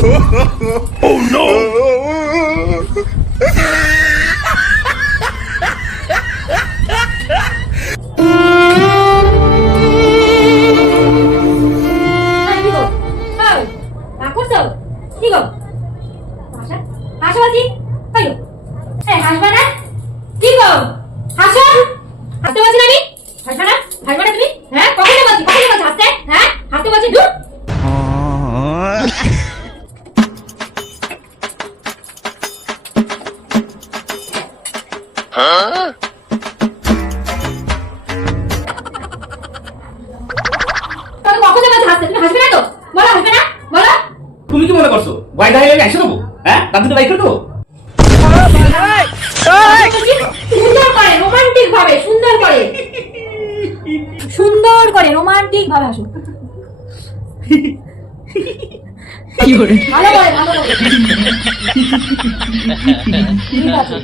Oh no! তুমি কি মনে করছো ওয়াইদা হয়ে এসে দেবো? হ্যাঁ দাদু তো বাইক করে দেবো। সুন্দর করে রোমান্টিক ভাবে হাসো। ভালো করে ভালো করে। ঠিক আছে।